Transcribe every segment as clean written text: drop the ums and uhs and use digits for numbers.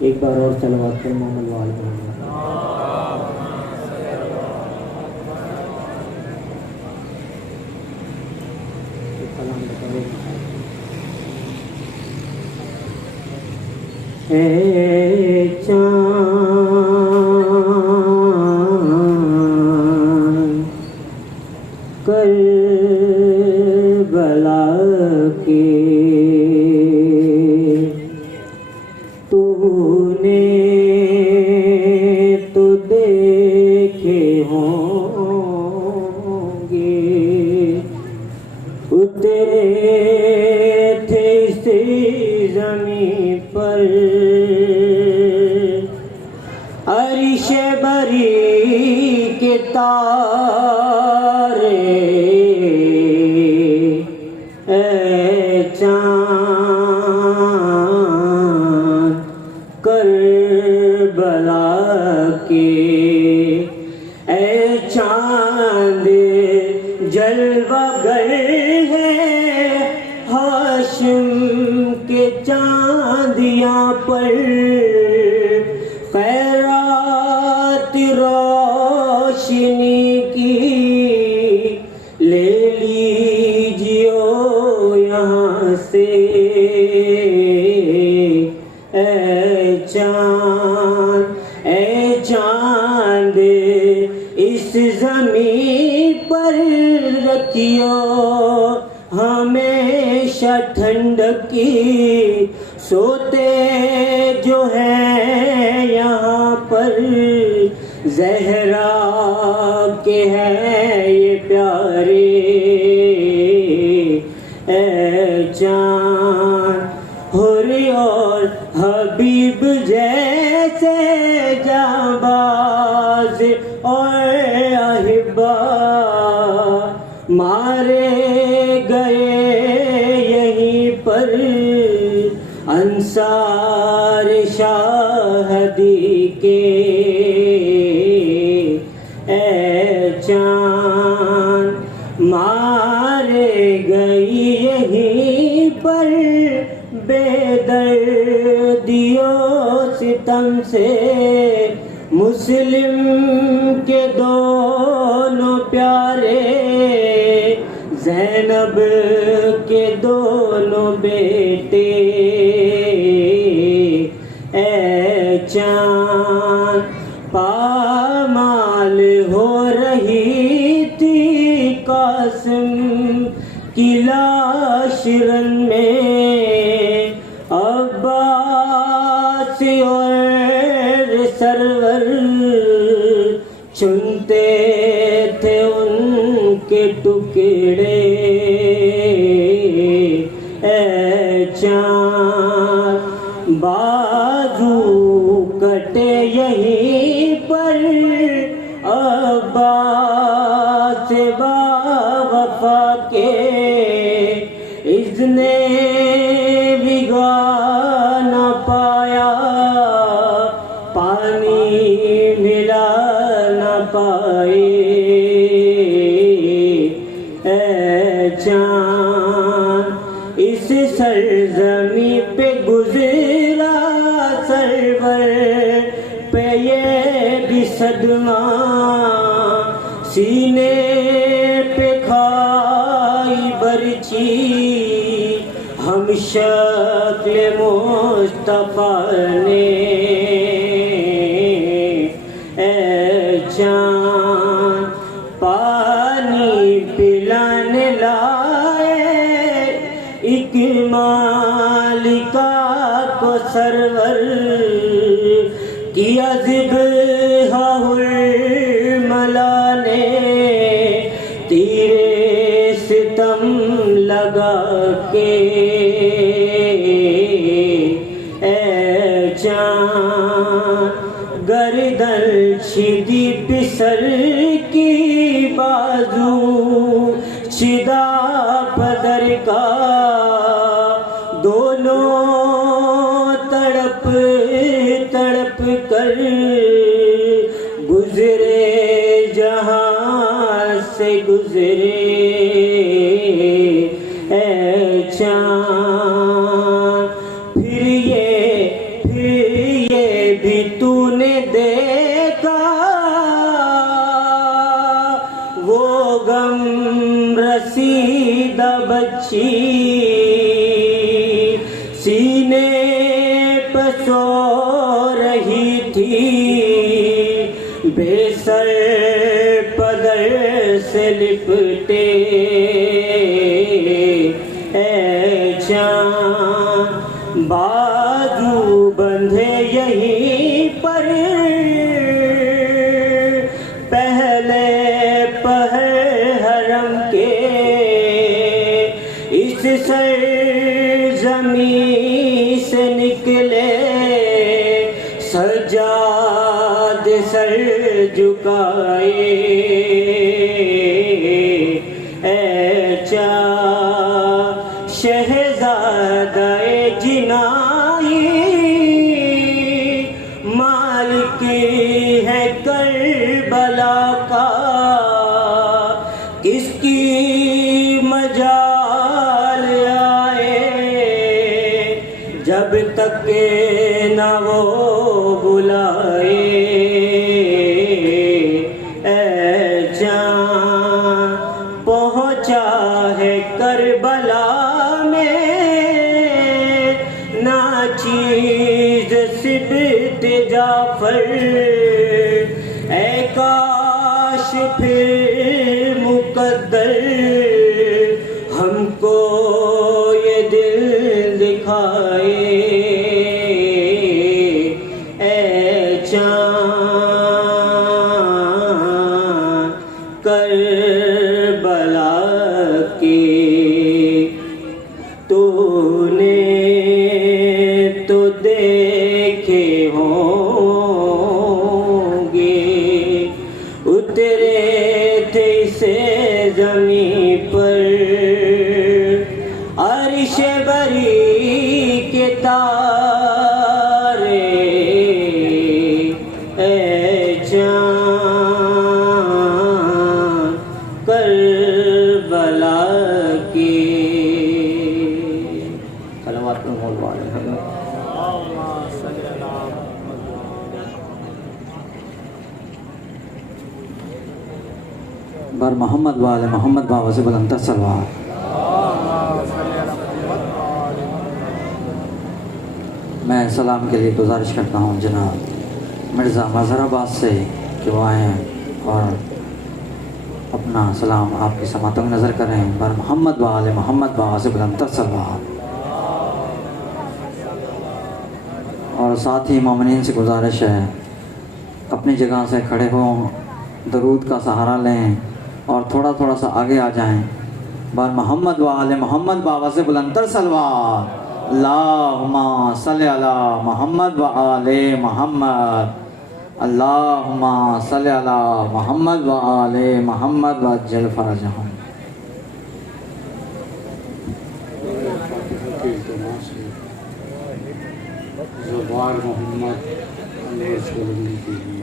ایک بار اور صلوات پر محمد وآل محمد۔ اے چاند کربلا کے تو نے تو دیکھے ہوں گے، اترے تھے اسی زمین پر عرش بری کے تارے، اے چاند کربلا کے، اے چاند جلوہ گر ہے ہاشم کے چاندیاں پر، خیرات روشنی کی لے لیجیو یہاں سے، اے چاند اس زمین پر رکھیو ہمیشہ ٹھنڈکی، سوتے جو ہیں یہاں پر زہرا کے ہیں یہ پیارے، اے چاند حوری اور حبیب جیسے جانباز اور احبا مارے گئے یہیں پر، انصار شاہدی کے، اے چاند مارے گئی یہیں پر بے دردیوں ستم سے، مسلم کے دونوں پیارے، زینب کے دونوں بیٹے، اے چاند پامال ہو رہی تھی قاسم کی لاش رن میں، عباس اور سرور چنتے تھے ان کے ٹکڑے، اے چاند بازو کٹے یہیں پر عباس با وفا کے، اذن بگا نہ پایا پانی ملا نہ پائے، اے چاند اس سرزمین پہ گزرا سرور پہ یہ بھی صدمہ، سینے پہ کھائی برچی ہم شکل مصطفیٰ نے، اے چاند پانی پلانے لائے ایک مالکہ کو سرور، کیا ذبح الرملا نے تیرے ستم لگا کے، اے چاند گردن چھدی پسر کی بازو چھدا پدر کا، دونوں تڑپ تڑپ کر گزرے جہاں سے گزرے، اے چاند پھر یہ بے سر پدر سے لپٹے اے جان بازو بندھے یہیں پر پہلے پہر حرم کے اس سرزمین سے نکلے سجاد سر جھکائے اے شہزادہ جنائی مالک ہے کربلا کا کس کی مجال آئے جب تک کہ نہ وہ بلائے اے جان پہنچا ہے کربلا چیز سبت جعفر اے کاش پھر مقدر ہم کو یہ دل دکھائے اے جان کربلا کی تو نے تو دیکھے ہوں گے اترے تھے اسے زمین پر عرش بری کے تارے اے جان کربلا کی صلوات اللہ علیہ بر محمد وآل محمد بابا سے بلند سلوات. میں سلام کے لیے گزارش کرتا ہوں جناب مرزا مظہر آباد سے کہ وہ آئیں اور اپنا سلام آپ کی سماعتوں میں نظر کریں. بر محمد وآل محمد بابا سے بلند سلوات. اور ساتھ ہی مومنین سے گزارش ہے اپنی جگہ سے کھڑے ہوں درود کا سہارا لیں اور تھوڑا تھوڑا سا آگے آ جائیں. بر محمد وآل محمد بابا سے بلندر سلوات. اللہم صلی علی محمد وآل محمد. اللہم صلی علی محمد وآل محمد وعجل فرجہم. زبان محمد علیہ السلام کے لیے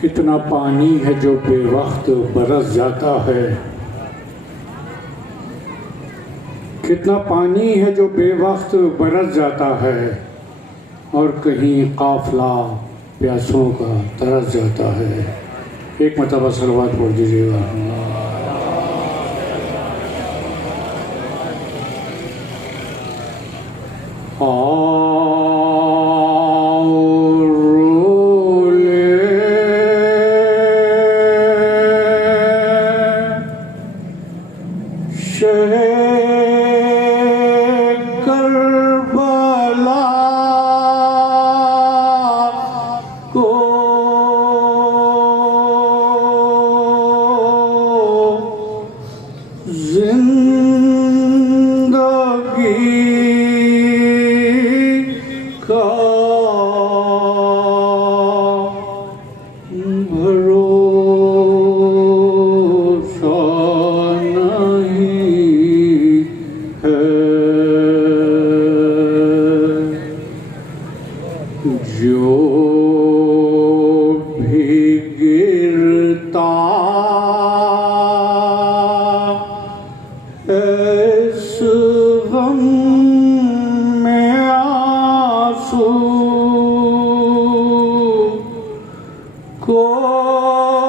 کتنا پانی ہے جو بے وقت برس جاتا ہے. کتنا پانی ہے جو بے وقت برس جاتا ہے اور کہیں قافلہ پیاسوں کا ترس جاتا ہے. ایک مرتبہ صلوات پڑھ دیجیے گا. زندگی کا اس غم میں آنسو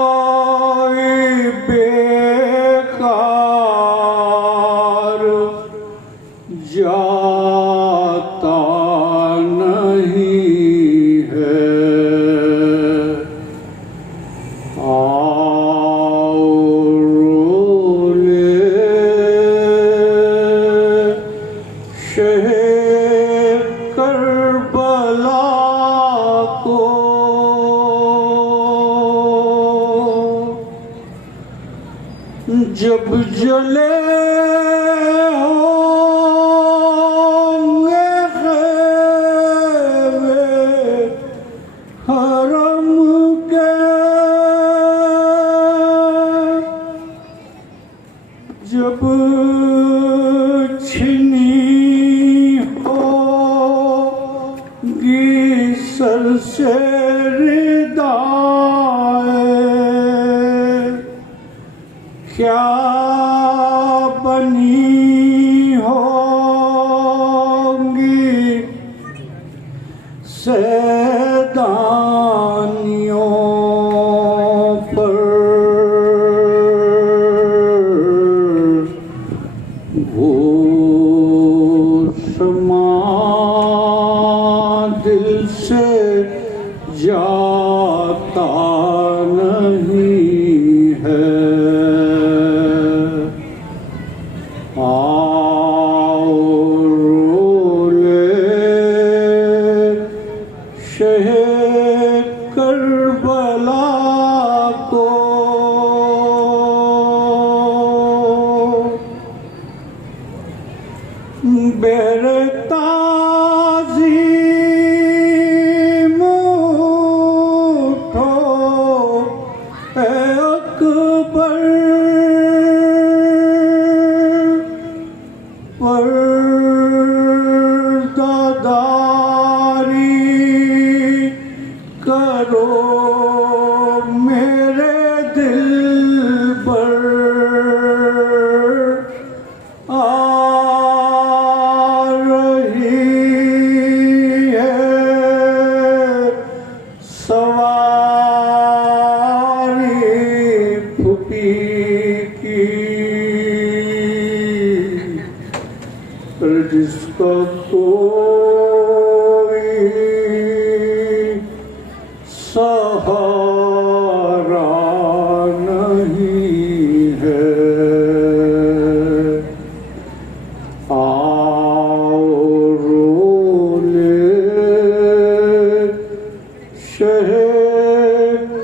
کوئی بیکار جاتا نہیں ہے کربلا کو جب جلے ہوں گے خیمے حرم کے جب چھنی ہوگی سر سے ردائیں کیا بنی ہوگی سیدانیوں پر وہ شمع دل سے جاتا نہیں ہے آؤ رو لے شہ کربلا کو بہر تعظیم اٹھو اے اکبر پرداداری کرو میرے دل پر جس کا کوئی سہارا نہیں ہے آؤ رو لے شہ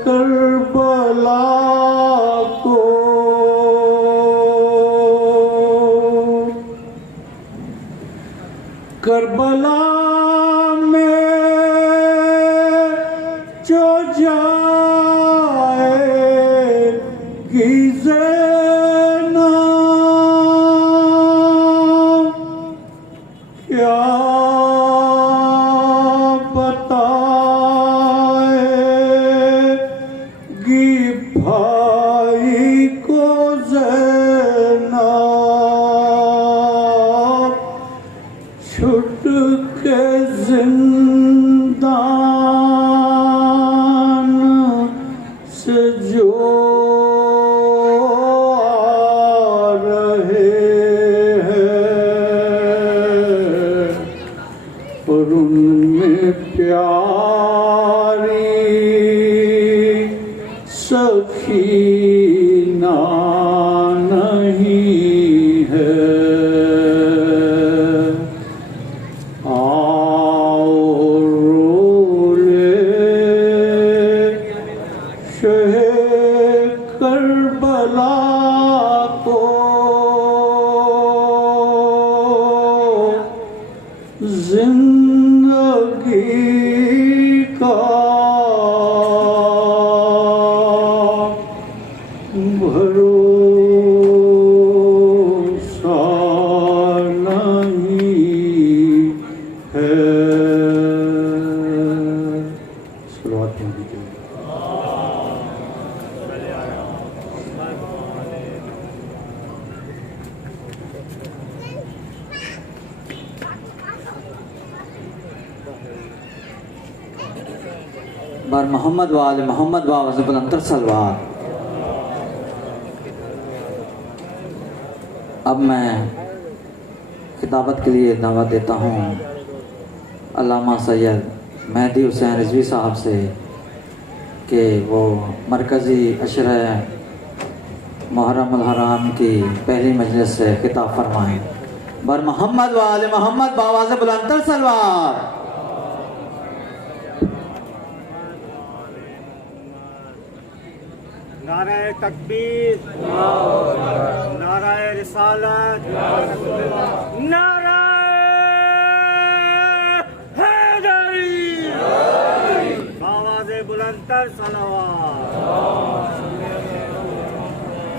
کربلا کو کربلا میں جو جائے گی زینب کیا بتائے گی بھائی کو زینب چھٹ کے زندگی بر محمد وآل محمد باوز بلندر سلوات. اب میں خطابت کے لیے دعوت دیتا ہوں علامہ سید مہدی حسین رضوی صاحب سے کہ وہ مرکزی عشرہ محرم الحرام کی پہلی مجلس سے خطاب فرمائیں. بر محمد وآل محمد باواز بلندر سلوات. نعرہ تکبیر، نعرہ رسالت، نعرہ حیدری، آواز بلندتر صلوات.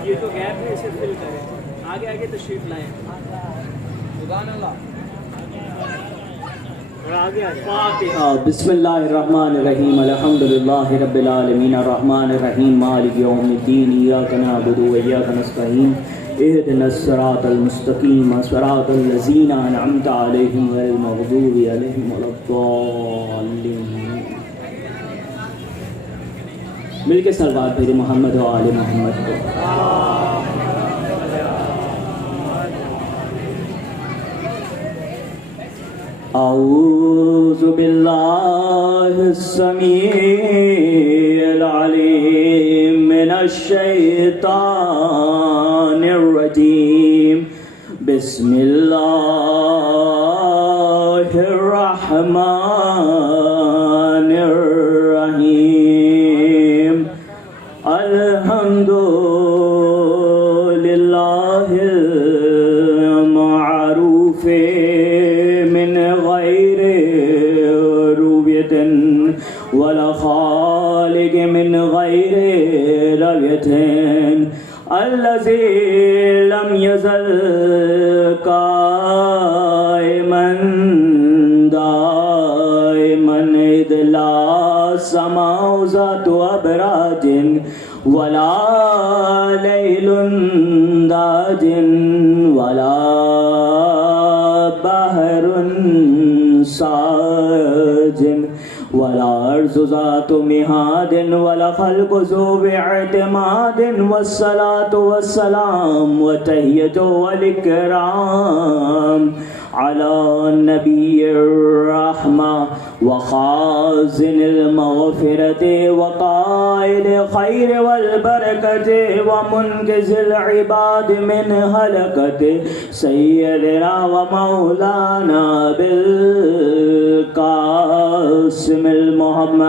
یہ جو گیپ ہے اسے فل کریں، آگے آگے تشریف لائیں. سبحان اللہ. فاتحہ. بسم اللہ الرحمن الرحیم. الحمدللہ رب العالمین الرحمن الرحیم مالک یوم الدین. ایاک نعبد و ایاک نستعین. اهدنا الصراط المستقیم صراط الذین انعمت علیہم غیر المغضوب علیہم ولا الضالین. مل کے صلوات بھیجے محمد و آل محمد کو. اعوذ باللہ السمیع العلیم من الشیطان الرجیم. بسم اللہ الرحمن الرحیم. الحمد للہ المعروف من غیر رویت ولا خالق من غیر رویت الذی لم یزل قائما دائما اذ لا سماء ذات ابراج ولا لیل داج ولا بحر ساجن ولا ارض ذات مہاد ولا خلق ذو اعتماد والصلاة والسلام وتحیۃ والاکرام على نبی الرحمہ وخازن المغفرة وقائل خیر والبرکة ومنقذ العباد من ہلکة سیدنا ومولانا بالقاسم المحمد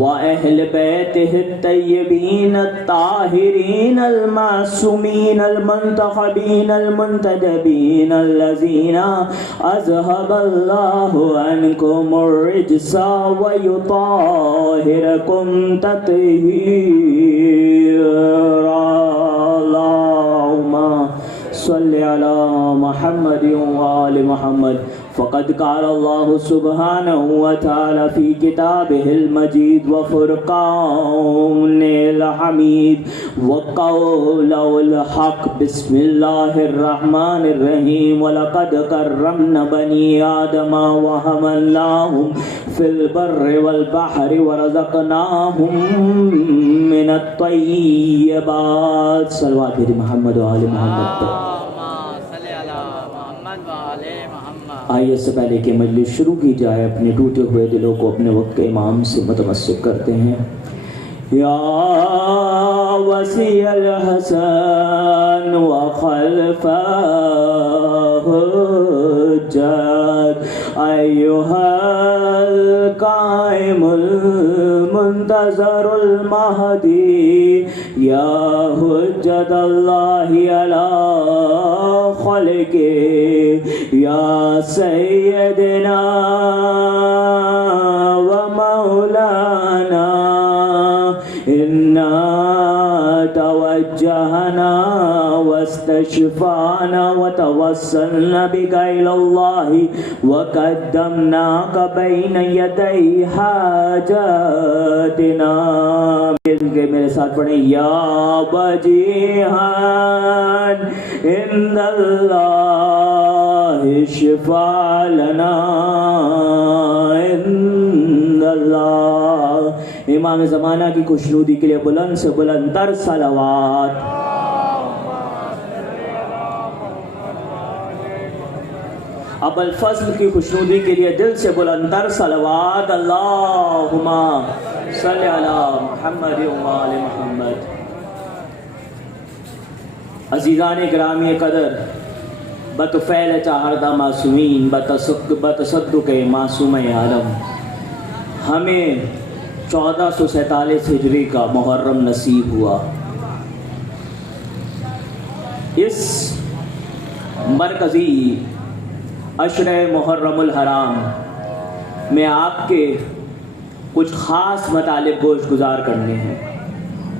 وأهل بيته الطيبين الطاهرين المعصومين المنتخبين المنتدبين الذين أذهب الله عنكم الرجس ويطهركم تطهيرا. اللهم صل على محمد وآل محمد. فقد قال الله سبحانه وتعالى في كتابه المجيد وفرقان الحميد وقوله الحق. بسم الله الرحمن الرحيم. ولقد كرمنا بني آدم وحملناهم في البر والبحر ورزقناهم من الطيبات. صلوات محمد وآل محمد. آئیے اس سے پہلے کہ مجلس شروع کی جائے اپنے ٹوٹے ہوئے دلوں کو اپنے وقت کے امام سے متمسک کرتے ہیں. یا وسیع الحسن وخلفہ حجت ایہا القائم المنتظر المہدی یا حجت اللہ علی خلقہ یا سیدنا و مولانا انا توجہنا واستشفعنا وتوسلنا بك إلى الله وقدمناك بين يدي حاجاتنا. میرے ساتھ پڑھیں. یا وجیہاً عند اللہ الله شفاء لنا عند الله۔ امام زمانہ کی خوشنودی کے لیے بلند سے بلند تر صلوات۔ ابو الفضل کی خوشنودی کے لیے دل سے بلند تر صلوات۔ اللہم صلی علی محمد و آل محمد۔ عزیزان گرامی قدر، بطفیل چہاردہ معصومین، بتصدق معصوم عالم، ہمیں 1447 ہجری کا محرم نصیب ہوا۔ اس مرکزی عشرہ محرم الحرام میں آپ کے کچھ خاص مطالب گوش گزار کرنے ہیں،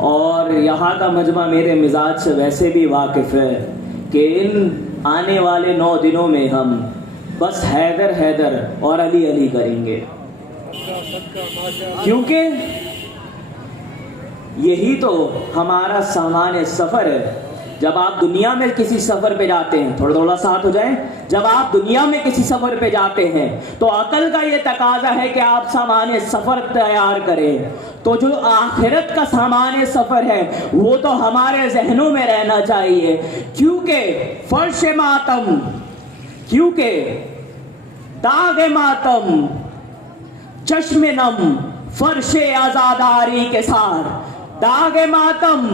اور یہاں کا مجمع میرے مزاج سے ویسے بھی واقف ہے کہ ان آنے والے 9 دنوں میں ہم بس حیدر حیدر اور علی علی کریں گے، کیونکہ یہی تو ہمارا سامان سفر ہے۔ جب آپ دنیا میں کسی سفر پہ جاتے ہیں، تھوڑا ساتھ ہو جائیں، جب آپ دنیا میں کسی سفر پہ جاتے ہیں تو عقل کا یہ تقاضا ہے کہ آپ سامان سفر تیار کریں، تو جو آخرت کا سامان سفر ہے وہ تو ہمارے ذہنوں میں رہنا چاہیے، کیونکہ فرش ماتم، کیونکہ داغ ماتم چشم نم فرش آزاداری کے ساتھ، داغ ماتم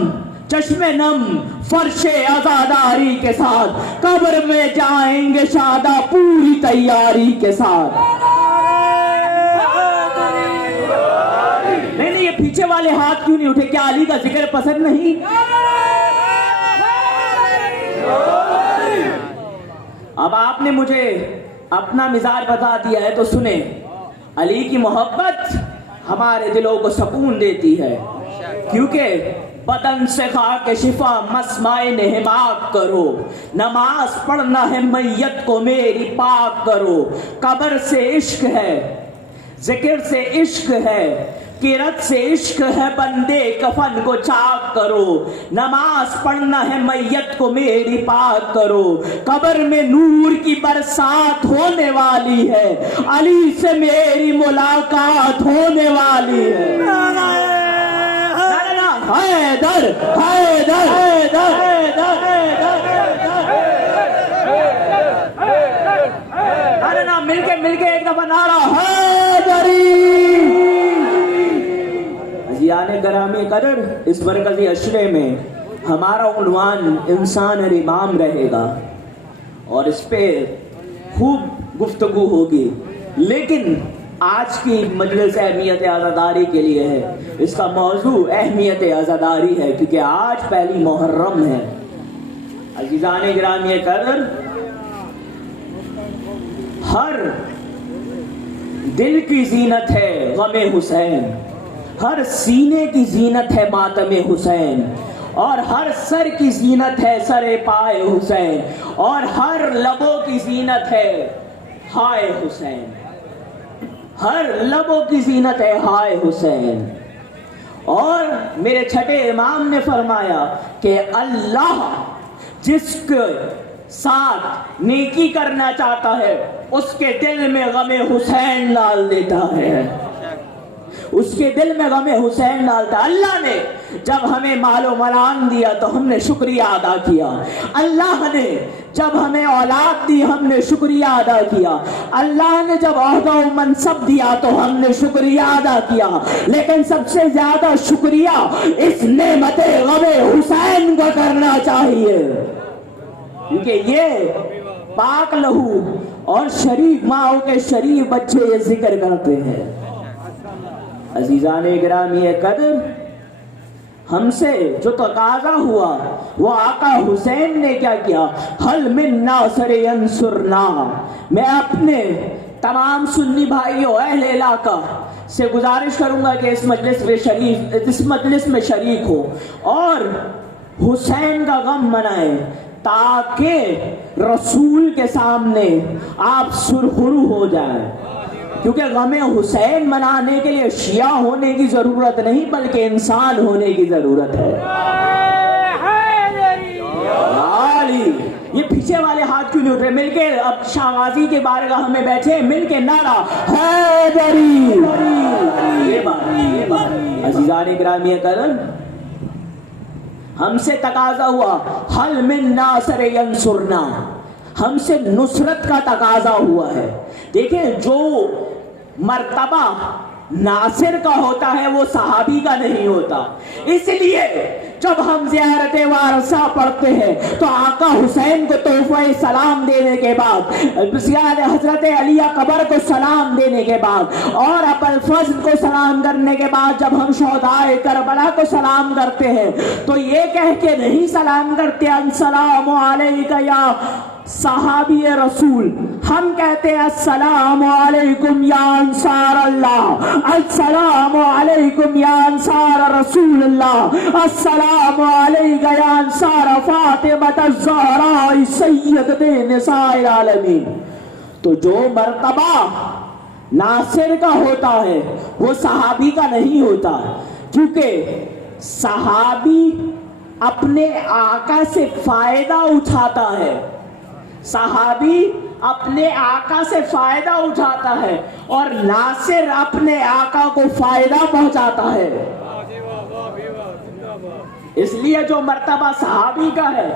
چشم نم فرش آزاداری کے ساتھ، قبر میں جائیں گے شادہ پوری تیاری کے ساتھ۔ نہیں یہ پیچھے والے ہاتھ کیوں نہیں اٹھے؟ کیا علی کا ذکر پسند نہیں؟ اب آپ نے مجھے اپنا مزاج بتا دیا ہے تو سنیں، علی کی محبت ہمارے دلوں کو سکون دیتی ہے، کیونکہ بدن سے خاک شفا مسمع نہماک کرو، نماز پڑھنا ہے میت کو میری پاک کرو، قبر سے عشق ہے، ذکر سے عشق ہے، قرت سے عشق ہے، بندے کفن کو چاک کرو، نماز پڑھنا ہے میت کو میری پاک کرو، قبر میں نور کی برسات ہونے والی ہے، علی سے میری ملاقات ہونے والی ہے۔ حیدر حیدر حیدر حیدر، مل کے ایک دفعہ نعرہ حیدری۔ عزیزان گرامی قدر، اس مرکزی عشرے میں ہمارا عنوان انسان اور امام رہے گا، اور اس پہ خوب گفتگو ہوگی، لیکن آج کی مجلس اہمیت عزاداری کے لیے ہے، اس کا موضوع اہمیت عزاداری ہے، کیونکہ آج پہلی محرم ہے۔ عزیزان گرامی قدر، ہر دل کی زینت ہے غم حسین، ہر سینے کی زینت ہے ماتم حسین، اور ہر سر کی زینت ہے سر پائے حسین، اور ہر لبوں کی زینت ہے ہائے حسین، ہر لبوں کی زینت ہے ہائے حسین۔ اور میرے چھٹے امام نے فرمایا کہ اللہ جس کے ساتھ نیکی کرنا چاہتا ہے اس کے دل میں غم حسین ڈال دیتا ہے، اس کے دل میں غم حسین ڈالتا ہے۔ اللہ نے جب ہمیں مال و ملان دیا تو ہم نے شکریہ ادا کیا، اللہ نے جب ہمیں اولاد دی ہم نے شکریہ ادا کیا، اللہ نے جب عہدہ و منصب دیا تو ہم نے شکریہ ادا کیا، لیکن سب سے زیادہ شکریہ اس نعمت غم حسین کو کرنا چاہیے، کیونکہ یہ پاک لہو اور شریف ماؤں کے شریف بچے یہ ذکر کرتے ہیں۔ عزیزان گرامی قدر، ہم سے جو تقاضا ہوا وہ آقا حسین نے کیا کیا؟ حل من ناصر ینصرنا۔ میں اپنے تمام سنی بھائیوں اہل علاقہ سے گزارش کروں گا کہ اس مجلس میں شریک ہو اور حسین کا غم منائیں، تاکہ رسول کے سامنے آپ سرخرو ہو جائیں، کیونکہ غم حسین منانے کے لیے شیعہ ہونے کی ضرورت نہیں بلکہ انسان ہونے کی ضرورت ہے۔ یہ پیچھے پیچھے والے ہاتھ کیوں نہیں اٹھ رہے؟ مل کے اب شاہبازی کے بارگاہ میں بیٹھے، مل کے نعرہ حیدری۔ یہ بات عزیزان گرامی قدر، ہم سے تقاضا ہوا حل من ناصر ینصرنا، ہم سے نصرت کا تقاضا ہوا ہے۔ دیکھیں جو مرتبہ ناصر کا ہوتا ہے وہ صحابی کا نہیں ہوتا، اس لیے جب ہم زیارت وارثہ پڑھتے ہیں تو آقا حسین کو تحفہ سلام دینے کے بعد، حضرت علی قبر کو سلام دینے کے بعد اور ابو الفضل کو سلام کرنے کے بعد جب ہم شہدائے کربلا کو سلام کرتے ہیں تو یہ کہہ کے نہیں سلام کرتے السلام علیکہ یا صحابی رسول، ہم کہتے ہیں السلام علیکم یا انصار اللہ، السلام علیکم یا انصار رسول اللہ، السلام علیکم یا انصار فاطمہ الزہراء سیدۃ نساء العالمین۔ تو جو مرتبہ ناصر کا ہوتا ہے وہ صحابی کا نہیں ہوتا، کیونکہ صحابی اپنے آقا سے فائدہ اٹھاتا ہے، صحابی اپنے آقا سے فائدہ اٹھاتا ہے اور ناصر اپنے آقا کو فائدہ پہنچاتا ہے۔ اس لیے جو مرتبہ صحابی کا ہے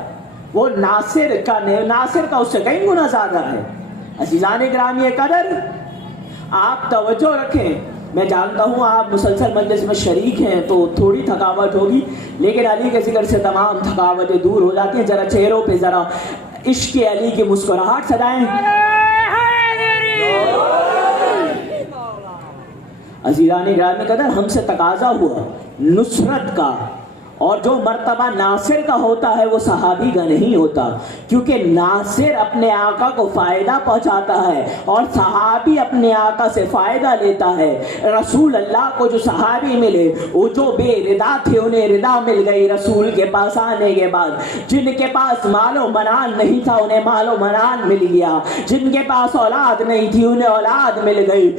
وہ ناصر کا نہیں، ناصر کا اس سے کئی گنا زیادہ ہے۔ عزیزان گرامی قدر، آپ توجہ رکھیں، میں جانتا ہوں آپ مسلسل مجلس میں شریک ہیں تو تھوڑی تھکاوٹ ہوگی، لیکن علی کے ذکر سے تمام تھکاوٹیں دور ہو جاتی ہیں۔ ذرا چہروں پہ ذرا عشق علی کی مسکراہٹ سجائیں۔ عزیزان گرامی قدر، ہم سے تقاضا ہوا نصرت کا، اور جو مرتبہ ناصر کا ہوتا ہے وہ صحابی کا نہیں ہوتا، کیونکہ ناصر اپنے آقا کو فائدہ پہنچاتا ہے اور صحابی اپنے آقا سے فائدہ لیتا ہے۔ رسول اللہ کو جو صحابی ملے وہ جو بے ردا تھے انہیں ردا مل گئی رسول کے پاس آنے کے بعد، جن کے پاس مال و منان نہیں تھا انہیں مال و منان مل گیا، جن کے پاس اولاد نہیں تھی انہیں اولاد مل گئی،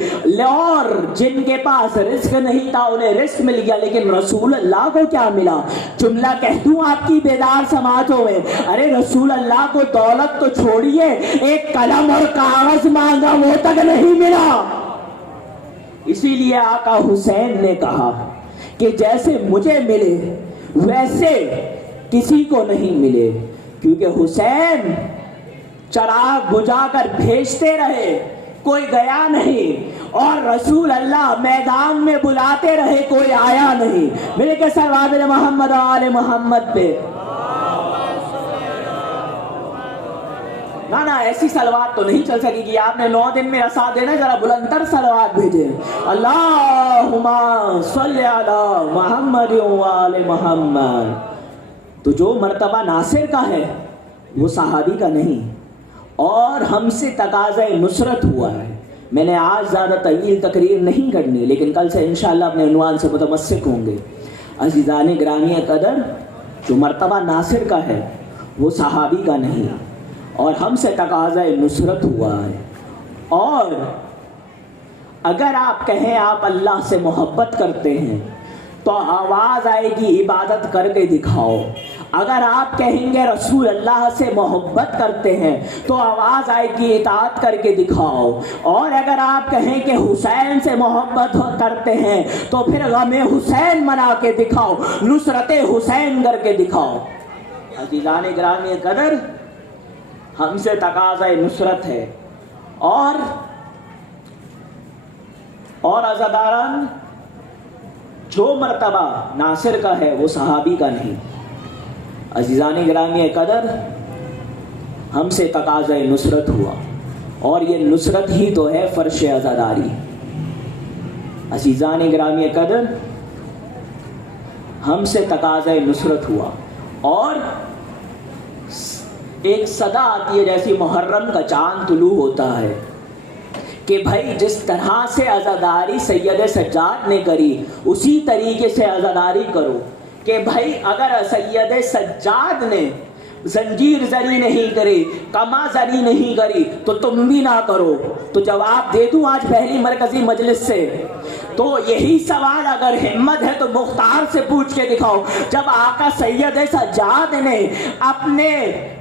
اور جن کے پاس رزق نہیں تھا انہیں رزق مل گیا۔ لیکن رسول اللہ کو کیا ملا؟ جملہ کہہ دوں آپ کی بیدار سماعتوں میں، ارے رسول اللہ کو دولت تو چھوڑیے، ایک قلم اور کاغذ مانگا وہ تک نہیں ملا۔ اسی لیے آقا حسین نے کہا کہ جیسے مجھے ملے ویسے کسی کو نہیں ملے، کیونکہ حسین چراغ بجھا کر بھیجتے رہے کوئی گیا نہیں، اور رسول اللہ میدان میں بلاتے رہے کوئی آیا نہیں۔ مل کے صلوات محمد و آل محمد پہ۔ نا ایسی صلوات تو نہیں چل سکے گی، آپ نے 9 دن میں ساتھ دینا، ذرا بلندر صلوات بھیجے، اللہم صلی علی محمد و آل محمد۔ تو جو مرتبہ ناصر کا ہے وہ صحابی کا نہیں، اور ہم سے تقاضا نصرت ہوا ہے۔ میں نے آج زیادہ طویل تقریر نہیں کرنی، لیکن کل سے انشاءاللہ اپنے عنوان سے متمسک ہوں گے۔ عزیزان گرامی قدر، جو مرتبہ ناصر کا ہے وہ صحابی کا نہیں، اور ہم سے تقاضا نصرت ہوا ہے۔ اور اگر آپ کہیں آپ اللہ سے محبت کرتے ہیں تو آواز آئے گی عبادت کر کے دکھاؤ، اگر آپ کہیں گے رسول اللہ سے محبت کرتے ہیں تو آواز آئے گی اطاعت کر کے دکھاؤ، اور اگر آپ کہیں کہ حسین سے محبت کرتے ہیں تو پھر غم حسین منا کے دکھاؤ، نصرت حسین کر کے دکھاؤ۔ عزیزان گرامی قدر، ہم سے تقاضا نصرت ہے، اور عزاداران، جو مرتبہ ناصر کا ہے وہ صحابی کا نہیں۔ عزیزان گرامی قدر، ہم سے تقاضا نصرت ہوا، اور یہ نصرت ہی تو ہے فرش عزاداری۔ عزیزان گرامی قدر، ہم سے تقاضا نصرت ہوا، اور ایک صدا آتی ہے جیسی محرم کا چاند طلوع ہوتا ہے کہ بھائی جس طرح سے عزاداری سید سجاد نے کری اسی طریقے سے عزاداری کرو، کہ بھائی اگر سید سجاد نے زنجیر زری نہیں کری، کما زری نہیں کری تو تم بھی نہ کرو۔ تو جواب دے دوں آج پہلی مرکزی مجلس سے، تو یہی سوال اگر ہمت ہے تو مختار سے پوچھ کے دکھاؤ. جب آقا سید سجاد نے اپنے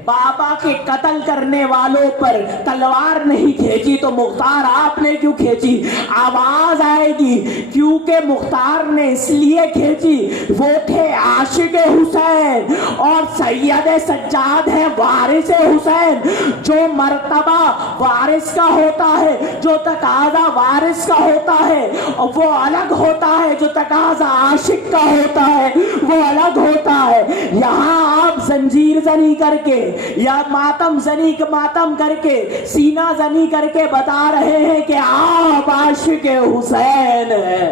بابا کے قتل کرنے والوں پر تلوار نہیں کھینچی تو مختار آپ نے کیوں کھینچی؟ آواز آئے گی کیونکہ مختار نے اس لیے کھینچی، وہ تھے عاشق حسین اور سید سجاد ہے وارث حسین. جو مرتبہ وارث کا ہوتا ہے، جو تقاضا وارث کا ہوتا ہے وہ الگ ہوتا ہے، جو تقاضا عاشق کا ہوتا ہے وہ الگ ہوتا ہے. یہاں آپ زنجیر زنی کر کے یا ماتم زنی ماتم کر کے سینہ زنی کر کے بتا رہے ہیں کہ آپ عاشق حسین ہیں.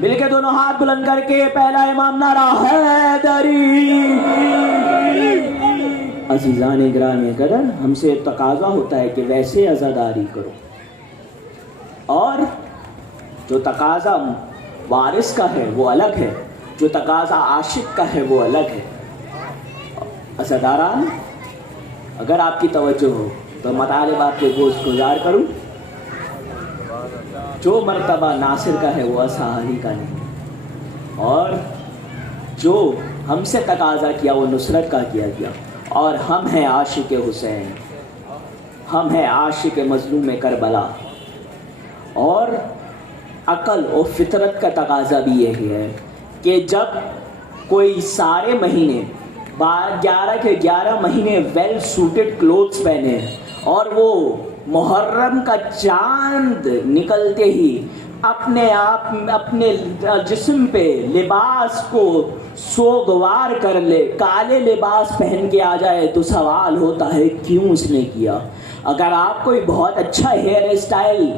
مل کے دونوں ہاتھ بلند کر کے پہلا امام نعرہ حیدری. عزیزان گرامی قدر، ہم سے تقاضا ہوتا ہے کہ ویسے عزاداری کرو، اور جو تقاضا وارث کا ہے وہ الگ ہے، جو تقاضا عاشق کا ہے وہ الگ ہے. عزاداران، اگر آپ کی توجہ ہو تو مطالبات کے گوشت گزار کروں. جو مرتبہ ناصر کا ہے وہ اسحاری کا نہیں، اور جو ہم سے تقاضا کیا وہ نصرت کا کیا گیا. اور ہم ہیں عاشق حسین، ہم ہیں عاشق مظلوم کربلا. اور عقل و فطرت کا تقاضا بھی یہی ہے کہ جب کوئی سارے مہینے 11 کے 11 مہینے ویل سوٹڈ کلوتھس پہنے اور وہ محرم کا چاند نکلتے ہی اپنے آپ اپنے جسم پہ لباس کو سوگوار کر لے، کالے لباس پہن کے آ جائے، تو سوال ہوتا ہے کیوں اس نے کیا. اگر آپ کوئی بہت اچھا ہیئر اسٹائل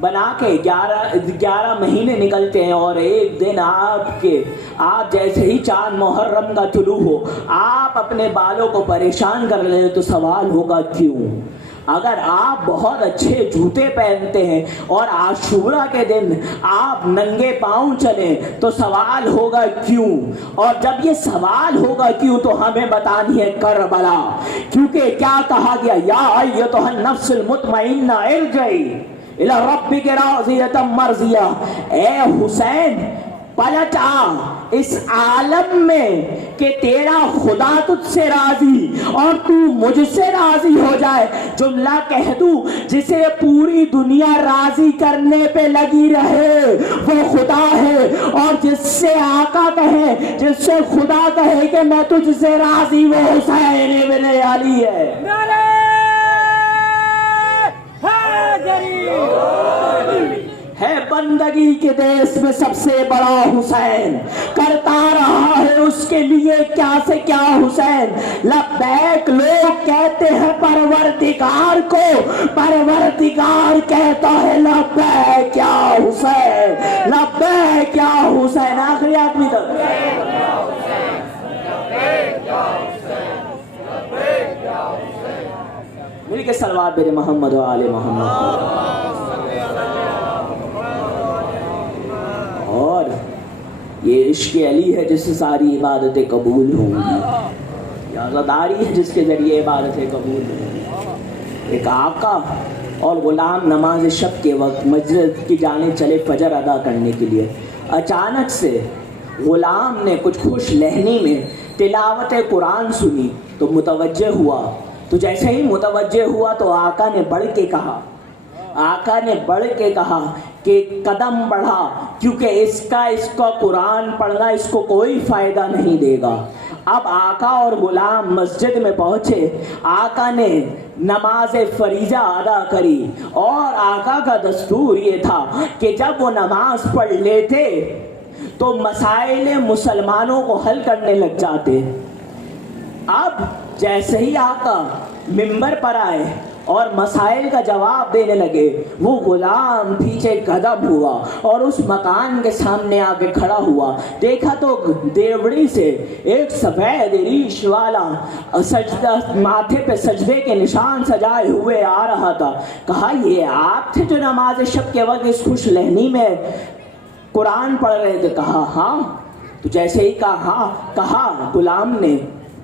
بنا کے 11 مہینے نکلتے ہیں اور ایک دن آپ جیسے ہی چاند محرم کا طلوع ہو آپ اپنے بالوں کو پریشان کر لیں تو سوال ہوگا کیوں. اگر آپ بہت اچھے جوتے پہنتے ہیں اور عاشورہ کے دن آپ ننگے پاؤں چلیں تو سوال ہوگا کیوں. اور جب یہ سوال ہوگا کیوں تو ہمیں بتانی ہے کربلا، کیونکہ کیا کہا گیا، یا ایتھا النفس المطمئنہ ارجعی الی ربک راضیۃ مرضیہ. اے حسین پلٹ آ اس عالم میں کہ تیرا خدا تجھ سے راضی اور تو مجھ سے راضی ہو جائے. جملہ کہہ دوں، جسے پوری دنیا راضی کرنے پہ لگی رہے وہ خدا ہے، اور جس سے آقا کہے، جس سے خدا کہے کہ میں تجھ سے راضی، وہ حسین ابن علی ہے. ہے بندگی کے دیس میں سب سے بڑا حسین، کرتا رہا ہے اس کے لیے کیا سے کیا حسین. لبیک لوگ کہتے ہیں پروردگار کو، پروردگار کہتا ہے لبیک یا حسین، لبیک یا حسین. آخری آدمی تک مل کے صلوات بر محمد و آل محمد. اور یہ عشق علی ہے جس سے ساری عبادتیں قبول ہوں گی، یہ عزاداری ہے جس کے ذریعے عبادتیں قبول ہوں گی. ایک آقا اور غلام نماز شب کے وقت مسجد کی جانب چلے فجر ادا کرنے کے لیے. اچانک سے غلام نے کچھ خوش لہنی میں تلاوت قرآن سنی تو متوجہ ہوا. تو جیسے ہی متوجہ ہوا تو آقا نے بڑھ کے کہا کہ قدم بڑھا، کیونکہ اس کا قرآن پڑھنا اس کو کوئی فائدہ نہیں دے گا. اب آقا اور غلام مسجد میں پہنچے، آقا نے نماز فریضہ ادا کری، اور آقا کا دستور یہ تھا کہ جب وہ نماز پڑھ لیتے تو مسائل مسلمانوں کو حل کرنے لگ جاتے. اب جیسے ہی آقا منبر پر آئے اور مسائل کا جواب دینے لگے، وہ غلام پیچھے قدم ہوا اور اس مکان کے سامنے آ کے کھڑا ہوا. دیکھا تو دیوڑی سے ایک سفید ریش والا ماتھے پہ سجدے کے نشان سجائے ہوئے آ رہا تھا. کہا یہ آپ تھے جو نماز شب کے وقت اس خوش لہنی میں قرآن پڑھ رہے تھے؟ کہا ہاں. تو جیسے ہی کہا غلام نے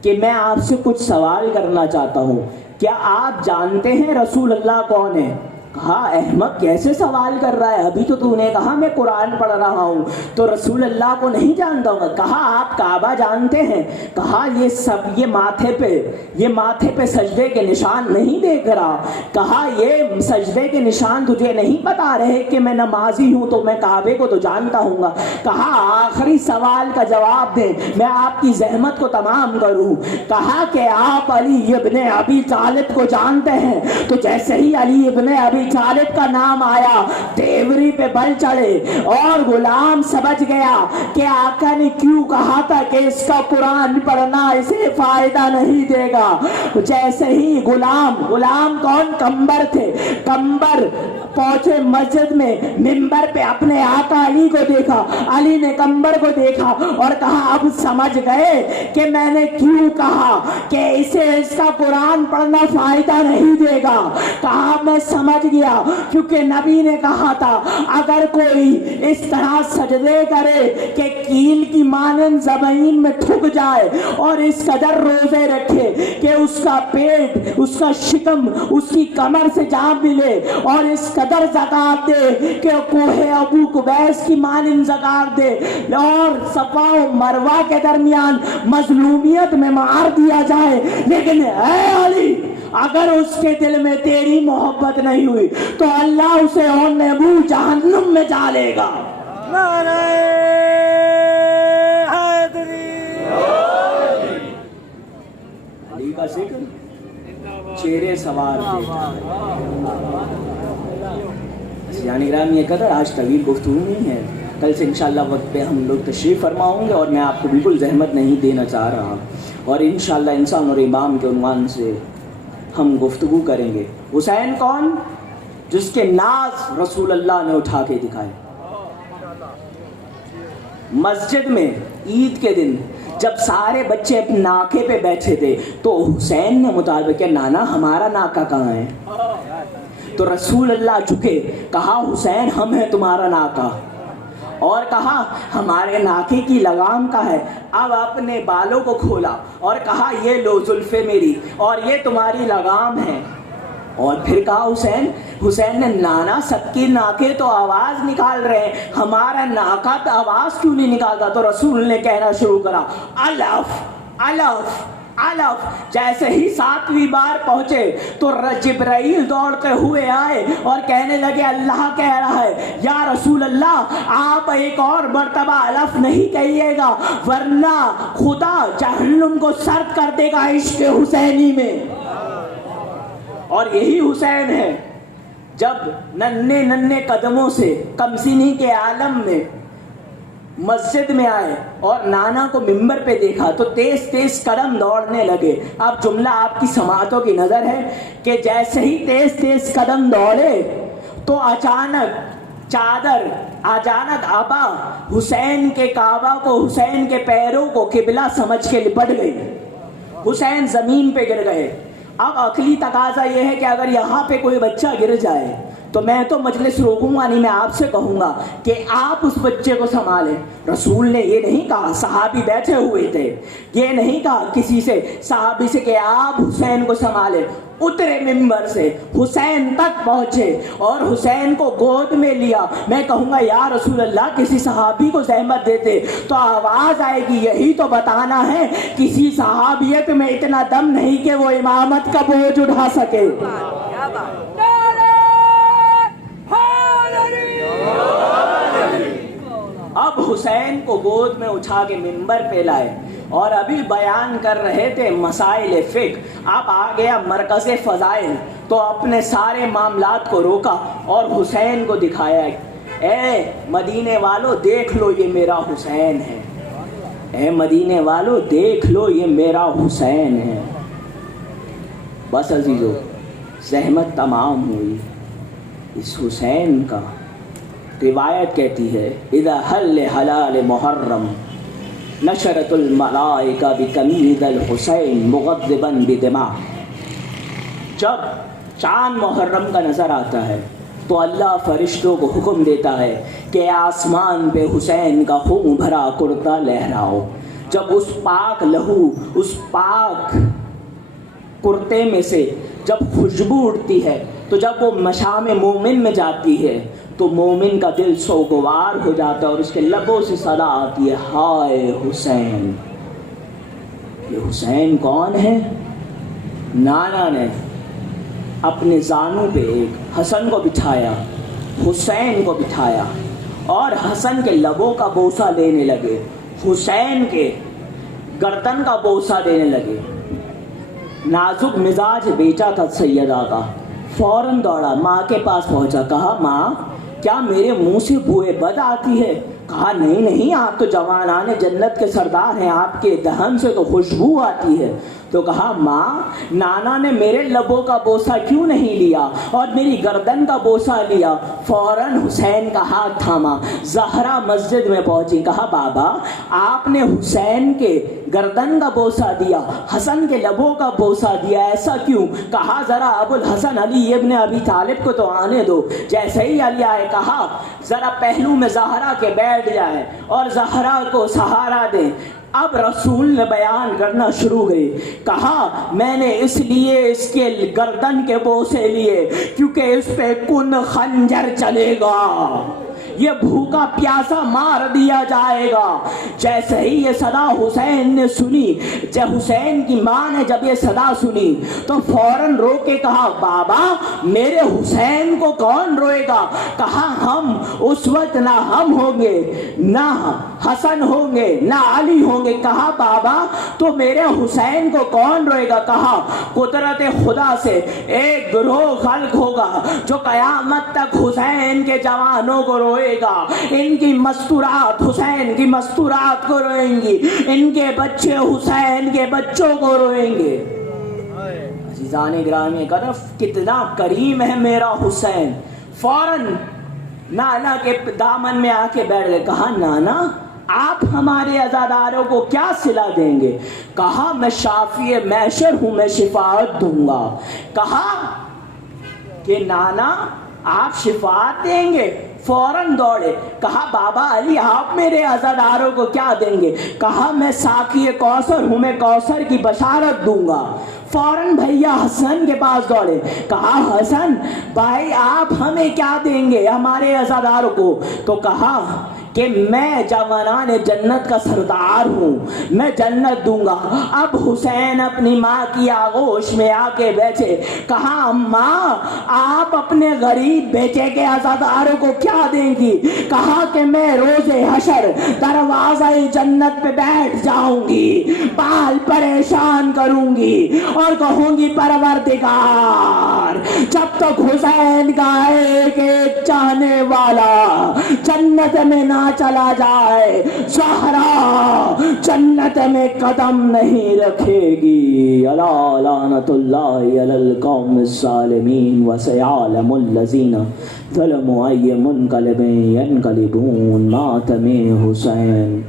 کہ میں آپ سے کچھ سوال کرنا چاہتا ہوں، کیا آپ جانتے ہیں رسول اللہ کون ہے؟ کہا احمق کیسے سوال کر رہا ہے، ابھی تو نے کہا میں قرآن پڑھ رہا ہوں، تو رسول اللہ کو نہیں جانتا ہوں؟ کہا آپ کعبہ جانتے ہیں؟ کہا یہ ماتھے پہ سجدے کے نشان نہیں دیکھ رہا؟ کہا یہ سجدے کے نشان تجھے نہیں بتا رہے کہ میں نمازی ہوں تو میں کعبے کو تو جانتا ہوں گا؟ کہا آخری سوال کا جواب دیں، میں آپ کی زحمت کو تمام کروں۔ کہا کہ آپ علی ابن ابی طالب کو جانتے ہیں؟ تو جیسے ہی علی ابن ابی طالب کا نام آیا تیوری پہ بل چڑھے، اور غلام سمجھ گیا کہ آقا نے کیوں کہا تھا کہ اس کا قرآن پڑھنا اسے فائدہ نہیں دے گا۔ جیسے ہی غلام کون؟ کمبر تھے، کمبر پہنچے مسجد میں، منبر پہ اپنے آقا علی کو دیکھا، علی نے کمبر کو دیکھا اور کہا اب سمجھ گئے کہ میں نے کیوں کہا کہ اسے اس کا قرآن پڑھنا فائدہ نہیں دے گا۔ کہا میں سمجھ گیا، کیونکہ نبی نے کہا تھا اگر کوئی اس طرح سجدے کرے کہ کیل کی مانند زمین میں ٹھک جائے اور اس قدر روزے رکھے کہ اس کا پیٹ، اس کا شکم اس کی کمر سے جا ملے، اور اس قدر زکات دے کہ کوہ ابو قبیس کی مانند زکات دے، اور صفا و مروہ کے درمیان مظلومیت میں مار دیا جائے، لیکن اے علی اگر اس کے دل میں تیری محبت نہیں ہوئی تو اللہ اسے اور نبو جہنم میں ڈالے گا۔ نعرہ حیدری، علی کا ذکر چہرے سوار دیتا ہے۔ یعنی گرام یہ قدر آج طویل گفتگو نہیں ہے، کل سے انشاءاللہ وقت پہ ہم لوگ تشریف فرما ہوں گے، اور میں آپ کو بالکل زحمت نہیں دینا چاہ رہا، اور انشاءاللہ انسان اور امام کے عنوان سے ہم گفتگو کریں گے۔ حسین کون؟ جس کے ناز رسول اللہ نے اٹھا کے دکھائے۔ مسجد میں عید کے دن جب سارے بچے اپنے ناکے پہ بیٹھے تھے تو حسین نے مطالبہ کیا نانا ہمارا ناکا کہاں ہے؟ تو رسول اللہ جھکے، کہا حسین ہم ہیں تمہارا ناکا، اور کہا ہمارے ناکے کی لگام کا ہے۔ اب اپنے بالوں کو کھولا اور کہا یہ لو زلفیں میری اور یہ تمہاری لگام ہے، اور پھر کہا حسین نے نانا سب کے ناکے تو آواز نکال رہے ہیں، ہمارا ناکا تو آواز کیوں نہیں نکالتا؟ تو رسول نے کہنا شروع کرا الف الف الف۔ جیسے ہی 7ویں بار پہنچے تو جبرائیل دوڑتے ہوئے آئے اور کہنے لگے اللہ کہہ رہا ہے یا رسول اللہ آپ ایک اور مرتبہ الف نہیں کہیے گا ورنہ خدا جہنم کو سرد کر دے گا عشق حسینی میں۔ اور یہی حسین ہے جب ننھے قدموں سے کمسینی کے عالم میں مسجد میں آئے اور نانا کو منبر پہ دیکھا تو تیز قدم دوڑنے لگے۔ اب جملہ آپ کی سماعتوں کی نظر ہے کہ جیسے ہی تیز قدم دوڑے تو اچانک آبا حسین کے کعبہ کو، حسین کے پیروں کو قبلہ سمجھ کے لپٹ گئی، حسین زمین پہ گر گئے۔ اب عقلی تقاضا یہ ہے کہ اگر یہاں پہ کوئی بچہ گر جائے تو میں تو مجلس روکوں گا نہیں، میں آپ سے کہوں گا کہ آپ اس بچے کو سنبھالیں۔ رسول نے یہ نہیں کہا، صحابی بیٹھے ہوئے تھے، یہ نہیں کہا کسی سے صحابی سے کہ آپ حسین کو سنبھالیں۔ اترے منبر سے حسین تک پہنچے اور حسین کو گود میں لیا۔ میں کہوں گا یا رسول اللہ کسی صحابی کو زحمت دیتے تو آواز آئے گی، یہی تو بتانا ہے کسی صحابیت میں اتنا دم نہیں کہ وہ امامت کا بوجھ اٹھا سکے۔ اب حسین کو گود میں اٹھا کے منبر پہ لائے اور ابھی بیان کر رہے تھے مسائل فقہ، اب آ گیا مرکز فضائل، تو اپنے سارے معاملات کو روکا اور حسین کو دکھایا، اے مدینے والو دیکھ لو یہ میرا حسین ہے، اے مدینے والو دیکھ لو یہ میرا حسین ہے۔ بس عزیزو زحمت تمام ہوئی اس حسین کا۔ روایت کہتی ہے اذا حل حلال محرم نشرت الملائکہ بکمید الحسین مغضبا بدماء۔ جب چاند محرم کا نظر آتا ہے تو اللہ فرشتوں کو حکم دیتا ہے کہ آسمان پہ حسین کا خون بھرا کرتا لہراؤ۔ جب اس پاک لہو، اس پاک کرتے میں سے جب خوشبو اڑتی ہے تو جب وہ مشام مومن میں جاتی ہے تو مومن کا دل سوگوار ہو جاتا ہے اور اس کے لبوں سے صدا آتی ہے ہائے حسین. یہ حسین کون ہے؟ نانا نے اپنے زانوں پہ ایک حسن کو بٹھایا، حسین کو بٹھایا اور حسن کے لبوں کا بوسہ لینے لگے، حسین کے گردن کا بوسہ دینے لگے. نازک مزاج بیٹا تھا سیدہ کا، فوراً دوڑا ماں کے پاس پہنچا، کہا ماں کیا میرے منہ سے بوئے بد آتی ہے؟ کہا نہیں نہیں، آپ تو جوانان جنت کے سردار ہیں، آپ کے دہن سے تو خوشبو آتی ہے. تو کہا ماں نانا نے میرے لبوں کا بوسہ کیوں نہیں لیا اور میری گردن کا بوسہ لیا؟ فوراً حسین کا ہاتھ تھاما، زہرا مسجد میں پہنچی، کہا بابا آپ نے حسین کے گردن کا بوسہ دیا، حسن کے لبوں کا بوسہ دیا، ایسا کیوں؟ کہا ذرا ابو الحسن علی ابن ابی طالب کو تو آنے دو. جیسے ہی علی آئے کہا ذرا پہلو میں زہرا کے بیٹھ جائے اور زہرا کو سہارا دیں. اب رسول نے بیان کرنا شروع ہوئی، کہا میں نے اس لیے اس کے گردن کے بوسے لیے کیونکہ اس پہ کن خنجر چلے گا، یہ بھوکا پیاسا مار دیا جائے گا. جیسے ہی یہ صدا حسین نے سنی، جب حسین کی ماں نے جب یہ صدا سنی تو فوراً رو کے کہا بابا میرے حسین کو کون روئے گا؟ کہا ہم اس وقت نہ ہم ہوں گے، نہ حسن ہوں گے، نہ علی ہوں گے. کہا بابا تو میرے حسین کو کون روئے گا؟ کہا قدرت خدا سے ایک گروہ خلق ہوگا جو قیامت تک حسین کے جوانوں کو روئے گا، ان کی مستورات حسین کی مستورات کو روئیں گی، ان کے بچے حسین کے بچوں کو روئیں گے. عزیزان گرامی قدر کتنا کریم ہے میرا حسین. فوراً نانا کے دامن میں آ کے بیٹھ گئے، کہا نانا آپ ہمارے عزاداروں کو کیا صلہ دیں گے؟ کہا میں شافی محشر ہوں، میں شفاعت دوں گا. کہا کہ نانا آپ شفاعت دیں گے؟ فوراً دوڑے، کہا بابا علی آپ میرے عزاداروں کو کیا دیں گے؟ کہا میں ساقی کوثر ہوں، میں کوثر کی بشارت دوں گا. فوراً بھیا حسن کے پاس دوڑے، کہا حسن بھائی آپ ہمیں کیا دیں گے ہمارے عزاداروں کو؟ تو کہا کہ میں جوانان جنت کا سردار ہوں، میں جنت دوں گا. اب حسین اپنی ماں کی آغوش میں آ کے بیٹھے، کہا اماں آپ اپنے غریب بیٹے کے عزاداروں کو کیا دیں گی؟ کہا کہ میں روز حشر دروازہ جنت پہ بیٹھ جاؤں گی، بال پریشان کروں گی اور کہوں گی پروردگار جب تک حسین کا ایک ایک چاہنے والا جنت میں نہ چلا جائے زہرا جنت میں قدم نہیں رکھے گی. الا لعنت اللہ علی القوم الظالمین وسيعلم الذین ظلموا ای منقلب ینقلبون. ماتم حسین.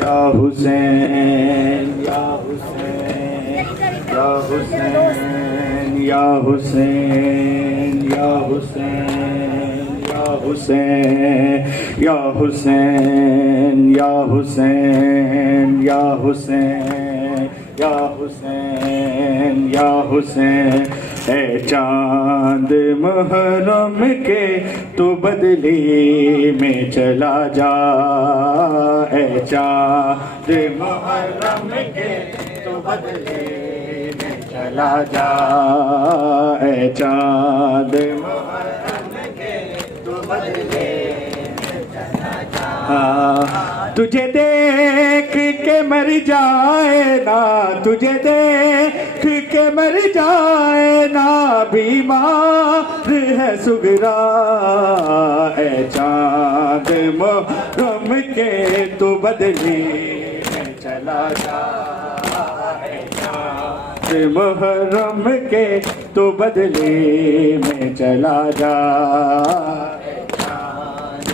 یا حسین یا حسین یا حسین یا حسین یا حسین یا حسین یا حسین یا حسین یا حسین یا حسین یا حسین. اے چاند محرم کے تو بدلی میں چلا جا، اے چاند محرم کے تو بدلی میں چلا جا، اے چاند محرم کے تو بدلی میں چلا جا. تجھے دیکھ کے مر جائے نا، تجھے دیکھ کے مر جائے نا بیمار ہے سغرا، اے چاند محرم کے تو بدلی میں چلا جا، اے چاند محرم کے تو بدلی میں چلا جا، اے چاند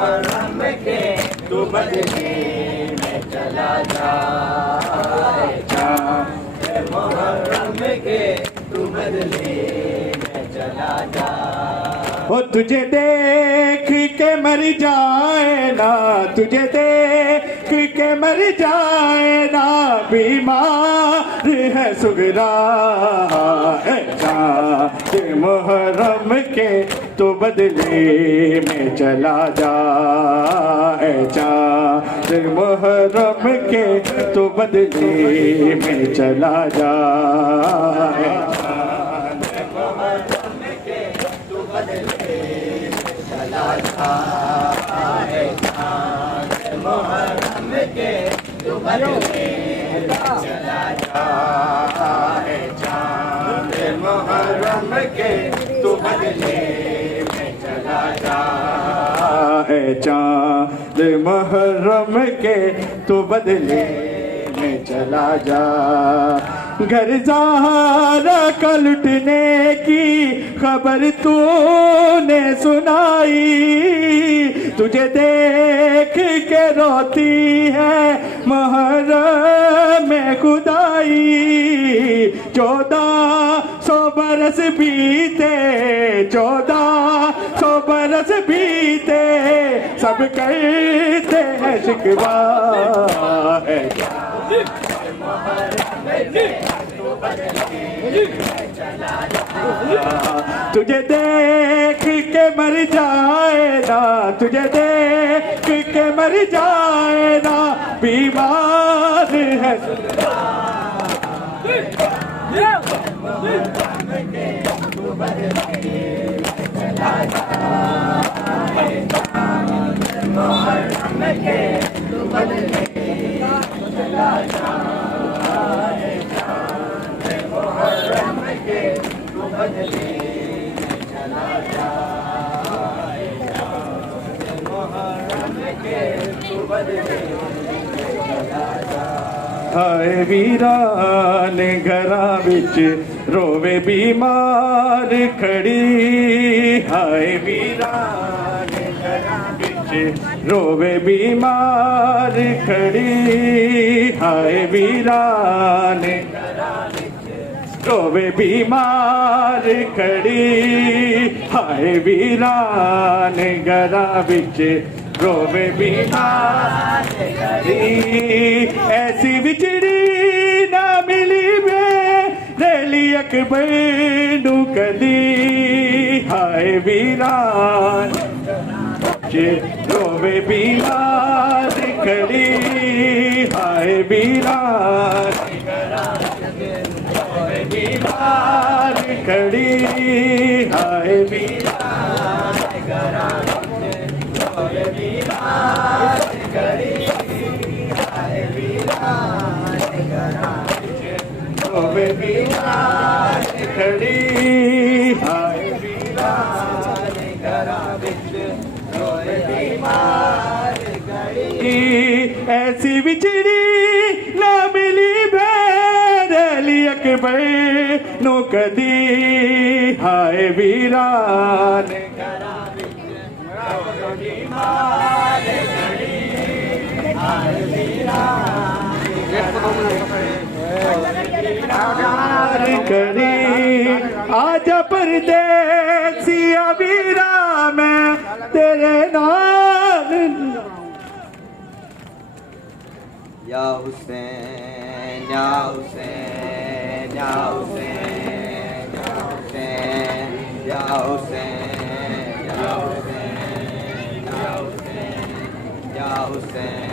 محرم کے تو بدلے میں چلا جا چاند محرم کے تو بدلے میں چلا جا وہ تجھے دیکھ کے مر جائے نا تجھے دیکھ کے مر جائے نا بیمار ہے سغرا چاند محرم کے تو بدلے میں چلا جا چاند محرم کے تو بدلے میں چلا جا محرم کے تو بدلے چلا جا چاند محرم کے تو بدلے میں چلا جا چاند محرم کے تو بدلے میں چلا جا گھر زہرا کا لٹنے کی خبر تو نے سنائی تجھے دیکھ کے روتی ہے محرم میں خدائی 1400 برس بیتے 1400 برس بیتے سب کرتے ہیں شکوہ ہے تجھے دیکھ کے مر جائے نا تجھے دیکھ کے مر جائے نا بیمار ہے ہائے ویران گھراں وچ رووے بیمار کھڑی ہائے ویران گھراں وچ رووے بیمار کھڑی ہائے ویران رووے بیمار کھڑی ہائے ویران گھراں وچ رووے بیمار کھڑی ایسی وچڑی نہ ملی میرے اکبر نو کدی ہائے ویران رووے بیمار کھڑی ہائے ویران بیمار کھڑی ہائے بیمار بیمار کھڑی ہائے بیمار بیمار کھڑی ہائے بیمار ایسی بچڑی نہ ملی بھیڑ اکبر نو کدی ہائے ویران کری آجا پردیسیا ویرا میں تیرے نال یا حسین یا حسین یا حسین یا حسین یا حسین یا حسین یا حسین یا حسین